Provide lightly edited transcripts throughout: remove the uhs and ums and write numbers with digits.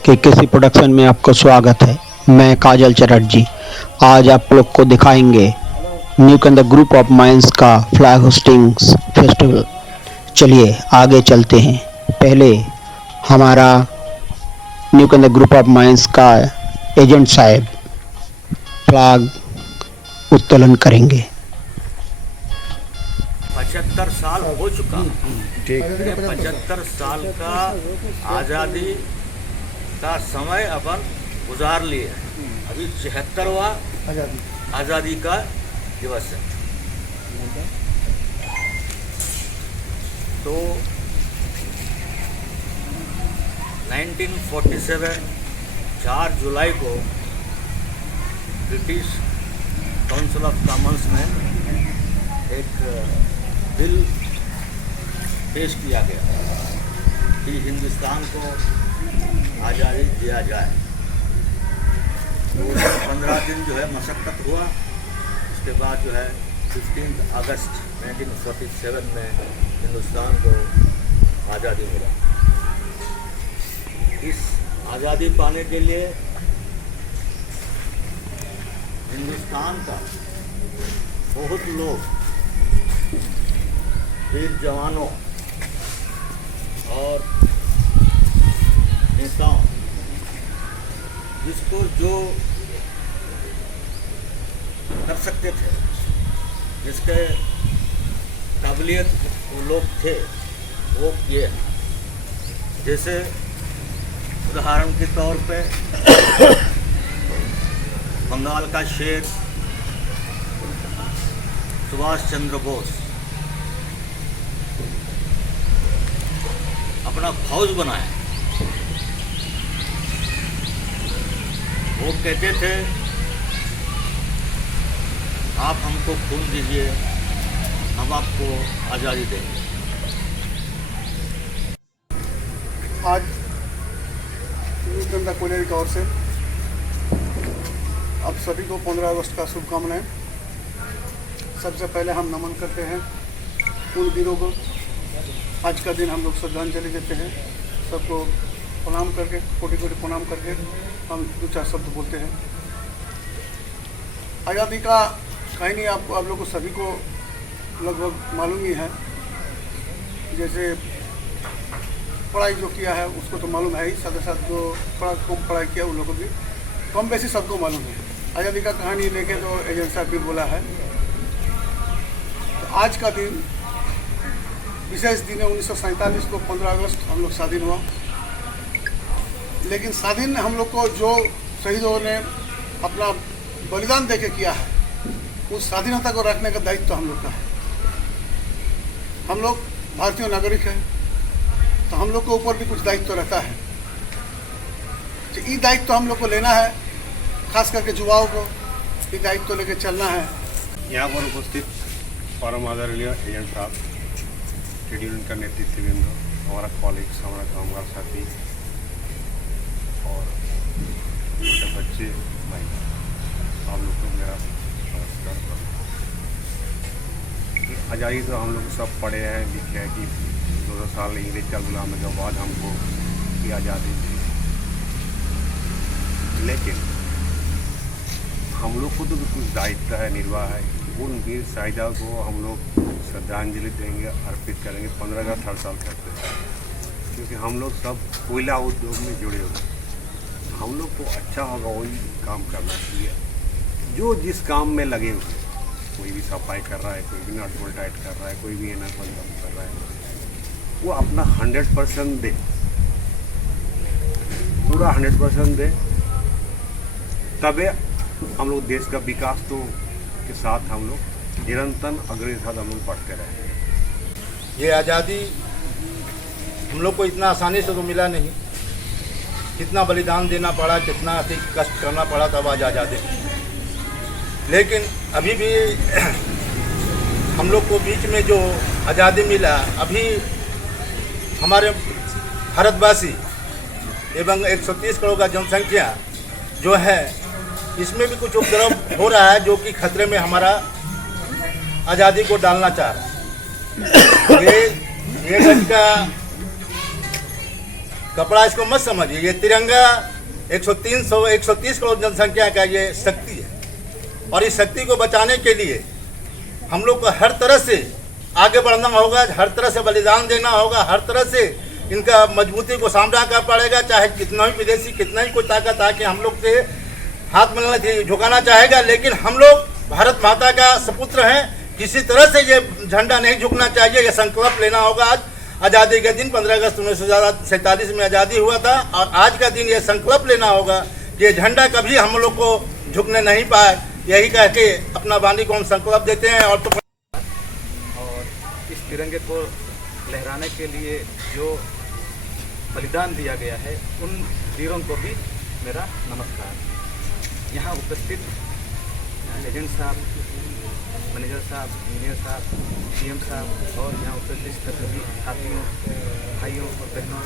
के किसी प्रोडक्शन में आपका स्वागत है। मैं काजल चटर्जी। आज आप लोग को दिखाएंगे न्यूकंद ग्रुप ऑफ माइंस का फ्लैग होस्टिंग फेस्टिवल। चलिए आगे चलते हैं। पहले हमारा न्यूकंद ग्रुप ऑफ माइंस का एजेंट साहब फ्लैग उत्तोलन करेंगे। 75 साल हो चुका। ठीक, 75 साल का आज़ादी का समय अपन गुजार लिए। अभी 76वां आज़ादी का दिवस है। तो 1947 4 जुलाई को ब्रिटिश काउंसिल ऑफ कॉमन्स में एक बिल पेश किया गया कि हिंदुस्तान को आज़ादी दिया जाए। तो 15 दिन जो है मशक्क़त हुआ। उसके बाद जो है 15 अगस्त 1947 में हिंदुस्तान को आज़ादी मिला। इस आज़ादी पाने के लिए हिंदुस्तान का बहुत लोग वीर जवानों और नेताओं, जिसको जो कर सकते थे, जिसके काबिलियत वो लोग थे, वो किए। जैसे उदाहरण के तौर पे बंगाल का शेर सुभाष चंद्र बोस अपना फौज बनाया। वो कहते थे, आप हमको खून दीजिए, हम आपको आज़ादी देंगे। आज न्यूकंद कोयले की ओर से आप सभी को 15 अगस्त का शुभकामनाएं। सबसे पहले हम नमन करते हैं उन वीरों को। आज का दिन हम लोग श्रद्धांजलि देते हैं। सबको प्रणाम करके, कोटि कोटि प्रणाम करके हम 2-4 शब्द बोलते हैं। आज़ादी का कहानी आप लोग को सभी को लगभग मालूम ही है। जैसे पढ़ाई जो किया है उसको तो मालूम है ही, साथ ही साथ जो कम पढ़ाई किया उन लोगों को भी कम बेसी सबको मालूम है। आज़ादी का कहानी लेके तो एजेंट साहब भी बोला है। तो आज का दिन विशेष दिन है। 1947 को 15 अगस्त हम लोग स्वाधीन हुआ। लेकिन स्वाधीन हम लोग को जो शहीदों ने अपना बलिदान देके किया है, उस स्वाधीनता को रखने का दायित्व तो हम लोग का है। हम लोग भारतीय नागरिक हैं, तो हम लोग के ऊपर भी कुछ दायित्व रहता है। तो ये दायित्व हम लोग को लेना है, खास करके युवाओं को ये दायित्व लेके चलना है। यहाँ पर उपस्थित परम आदरणीय एजेंट साहब, ट्रेड यूनियन का नेतृत्ववृंद, हमारा कॉलेज, हमारा कामगार साथी और छोटे बच्चे भाई, आप लोग को मेरा नमस्कार। आज़ादी तो हम लोग सब पढ़े हैं, लिखे हैं कि 200 साल अंग्रेज का गुलामी के बाद हमको ये आज़ादी थी। लेकिन हम लोग को तो कुछ दायित्व है, निर्वाह है। उन वीर शहीदा को हम लोग श्रद्धांजलि देंगे, अर्पित करेंगे। 15 अगस्त हर साल करते हैं, क्योंकि हम लोग सब कोयला उद्योग में जुड़े हुए। हम लोग को अच्छा होगा वही काम करना चाहिए जो जिस काम में लगे हुए। कोई भी सफाई कर रहा है, कोई भी नट बोल्ट टाइट कर रहा है, कोई भी एना बंद कर रहा है, वो अपना 100% दे, पूरा 100% दे। तबे हम लोग देश का विकास तो के साथ हम लोग निरंतर अग्रसर हम लोग बढ़ते रहे। ये आज़ादी हम लोग को इतना आसानी से तो मिला नहीं। कितना बलिदान देना पड़ा, कितना अधिक कष्ट करना पड़ा, तब आज आज़ादी। लेकिन अभी भी हम लोग को बीच में जो आज़ादी मिला, अभी हमारे भारतवासी एवं 130 करोड़ का जनसंख्या जो है, इसमें भी कुछ उपद्रव हो रहा है जो कि खतरे में हमारा आज़ादी को डालना चाह रहा है। ये गज का कपड़ा इसको मत समझिए। ये तिरंगा 130 करोड़ जनसंख्या का ये शक्ति है, और इस शक्ति को बचाने के लिए हम लोग को हर तरह से आगे बढ़ना होगा, हर तरह से बलिदान देना होगा, हर तरह से इनका मजबूती को सामना करना पड़ेगा। चाहे कितना ही विदेशी, कितना ही कोई ताकत आके हम लोग से हाथ मिलाना झुकाना चाहेगा, लेकिन हम लोग भारत माता का सपुत्र हैं। किसी तरह से ये झंडा नहीं झुकना चाहिए। ये संकल्प लेना होगा। आज आज़ादी के दिन 15 अगस्त 1947 में आज़ादी हुआ था, और आज का दिन ये संकल्प लेना होगा कि ये झंडा कभी हम लोग को झुकने नहीं पाए। यही कह के अपना वाणी को हम संकल्प देते हैं। और इस तिरंगे को लहराने के लिए जो बलिदान दिया गया है, उन वीरों को भी मेरा नमस्कार। यहाँ उपस्थित एजेंट साहब, मैनेजर साहब, इंजीनियर साहब, सीएम साहब और यहाँ उपस्थित सभी साथियों, भाइयों और बहनों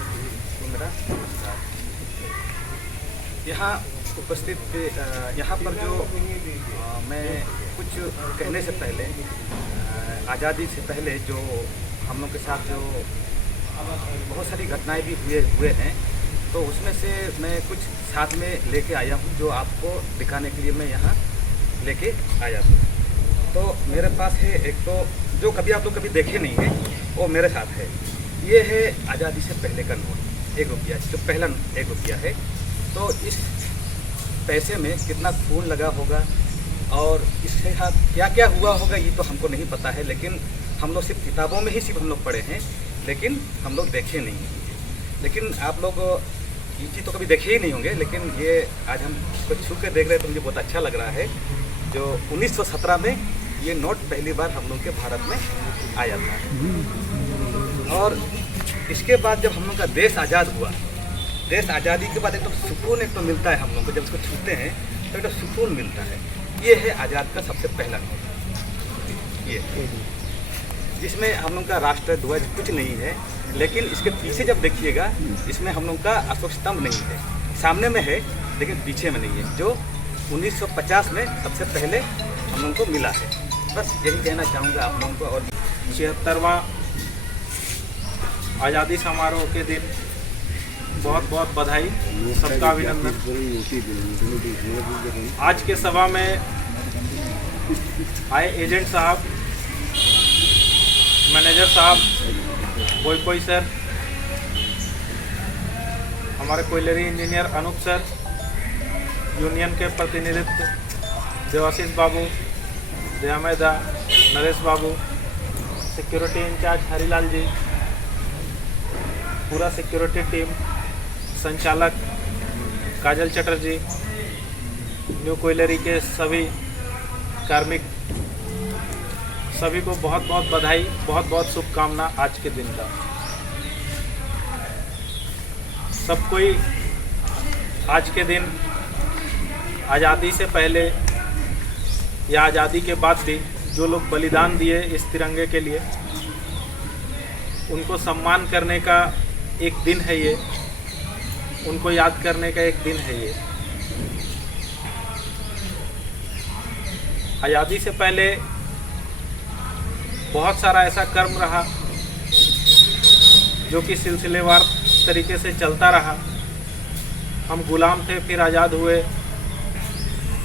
को मेरा नमस्कार। यहाँ उपस्थित यहाँ पर जो मैं कुछ कहने से पहले, आज़ादी से पहले जो हम लोग के साथ जो बहुत सारी घटनाएं भी हुए हैं, तो उसमें से मैं कुछ साथ में लेके आया हूँ, जो आपको दिखाने के लिए मैं यहाँ लेके आया हूँ। तो मेरे पास है एक, तो जो कभी आप लोग कभी देखे नहीं है, वो मेरे साथ है। ये है आज़ादी से पहले का नोट, 1 रुपया, जो पहला 1 रुपया है। तो इस पैसे में कितना खून लगा होगा और इसके साथ क्या क्या हुआ होगा, ये तो हमको नहीं पता है। लेकिन हम लोग सिर्फ किताबों में ही सिर्फ हम लोग पढ़े हैं, लेकिन हम लोग देखे नहीं हैं। लेकिन आप लोग ये चीज़ तो कभी देखे ही नहीं होंगे, लेकिन ये आज हम इसको छू के देख रहे हैं तो मुझे बहुत अच्छा लग रहा है। जो 1917 में ये नोट पहली बार हम लोग के भारत में आया था। और इसके बाद जब हम लोग का देश आज़ाद हुआ, देश आज़ादी के बाद एक तो सुकून एक तो मिलता है हम लोग को, जब इसको छूते हैं तो एक तो सुकून मिलता है। ये है आज़ाद का सबसे पहला नोट, ये जिसमें हम लोग का राष्ट्र ध्वज कुछ नहीं है, लेकिन इसके पीछे जब देखिएगा, इसमें हम लोग का अशोक स्तंभ नहीं है, सामने में है लेकिन पीछे में नहीं है, जो 1950 में सबसे पहले हम लोग को मिला है। बस यही कहना चाहूँगा आप लोगों को। और 76वां आज़ादी समारोह के दिन बहुत बहुत बधाई, सबका अभिनंदन। आज के सभा में आए एजेंट साहब, मैनेजर साहब, कोई सर, हमारे colliery engineer Anup sir, union के प्रतिनिधित्व देवाशीष बाबू, दयामयदा, नरेश बाबू, सिक्योरिटी इंचार्ज हरीलाल जी, पूरा सिक्योरिटी टीम, संचालक काजल चटर्जी, न्यू कोयलरी के सभी कार्मिक, सभी को बहुत बहुत बधाई, बहुत बहुत शुभकामना आज के दिन का। सब कोई आज के दिन आज़ादी से पहले या आज़ादी के बाद भी जो लोग बलिदान दिए इस तिरंगे के लिए, उनको सम्मान करने का एक दिन है ये, उनको याद करने का एक दिन है ये। आज़ादी से पहले बहुत सारा ऐसा कर्म रहा जो कि सिलसिलेवार तरीके से चलता रहा। हम गुलाम थे, फिर आज़ाद हुए।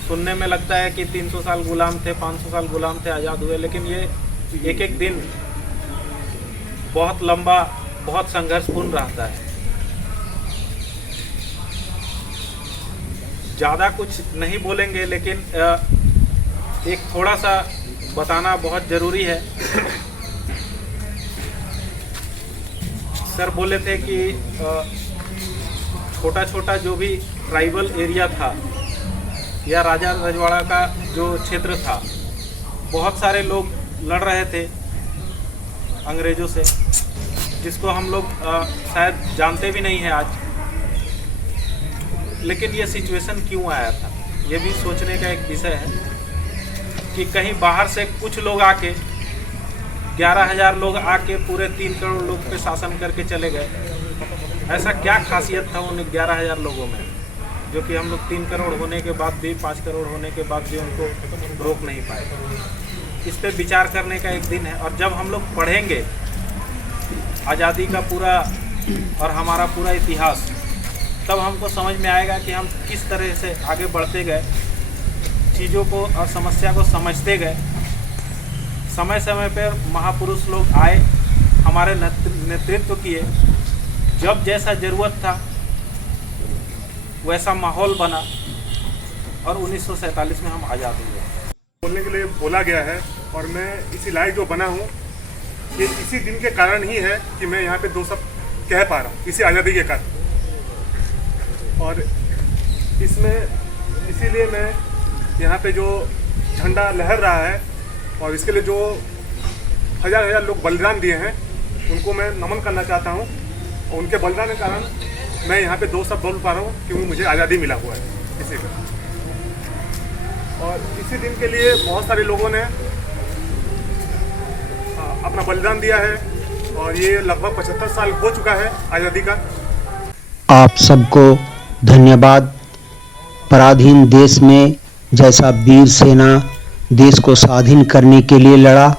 सुनने में लगता है कि 300 साल गुलाम थे, 500 साल गुलाम थे, आज़ाद हुए, लेकिन ये एक एक दिन बहुत लंबा, बहुत संघर्षपूर्ण रहता है। ज़्यादा कुछ नहीं बोलेंगे, लेकिन एक थोड़ा सा बताना बहुत ज़रूरी है। सर बोले थे कि छोटा छोटा जो भी ट्राइबल एरिया था या राजा रजवाड़ा का जो क्षेत्र था, बहुत सारे लोग लड़ रहे थे अंग्रेज़ों से, जिसको हम लोग शायद जानते भी नहीं हैं आज। लेकिन ये सिचुएशन क्यों आया था, ये भी सोचने का एक विषय है कि कहीं बाहर से कुछ लोग आके 11,000 लोग आके पूरे 3 करोड़ लोग पे शासन करके चले गए। ऐसा क्या खासियत था उन 11,000 लोगों में, जो कि हम लोग 3 करोड़ होने के बाद भी, 5 करोड़ होने के बाद भी उनको रोक नहीं पाए। इस पे विचार करने का एक दिन है। और जब हम लोग पढ़ेंगे आज़ादी का पूरा और हमारा पूरा इतिहास, तब हमको समझ में आएगा कि हम किस तरह से आगे बढ़ते गए, चीज़ों को और समस्या को समझते गए। समय समय पर महापुरुष लोग आए, हमारे नेतृत्व किए, जब जैसा ज़रूरत था वैसा माहौल बना और 1947 में हम आज़ाद हुए। बोलने के लिए बोला गया है और मैं इसी लायक जो बना हूँ, ये इसी दिन के कारण ही है कि मैं यहाँ पे दो सब कह पा रहा हूँ, इसी आज़ादी के कारण। और इसमें इसीलिए मैं यहाँ पे जो झंडा लहर रहा है और इसके लिए जो हज़ार हज़ार लोग बलिदान दिए हैं, उनको मैं नमन करना चाहता हूँ। और उनके बलिदान के कारण मैं यहाँ पे दो सब बोल पा रहा हूँ, क्योंकि मुझे आज़ादी मिला हुआ है इसी का। और इसी दिन के लिए बहुत सारे लोगों ने अपना बलिदान दिया है और ये लगभग 75 साल हो चुका है आज़ादी का। आप सबको धन्यवाद। पराधीन देश में जैसा वीर सेना देश को स्वाधीन करने के लिए लड़ा,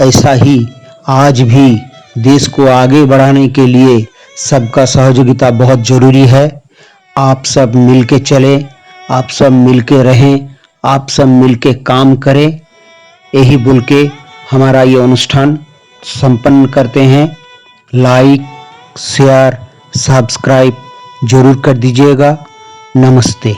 ऐसा ही आज भी देश को आगे बढ़ाने के लिए सबका सहयोगिता बहुत ज़रूरी है। आप सब मिल के चलें, आप सब मिल के रहें, आप सब मिल के काम करें, यही बोल के हमारा ये अनुष्ठान संपन्न करते हैं। लाइक, शेयर, सब्सक्राइब जरूर कर दीजिएगा। नमस्ते।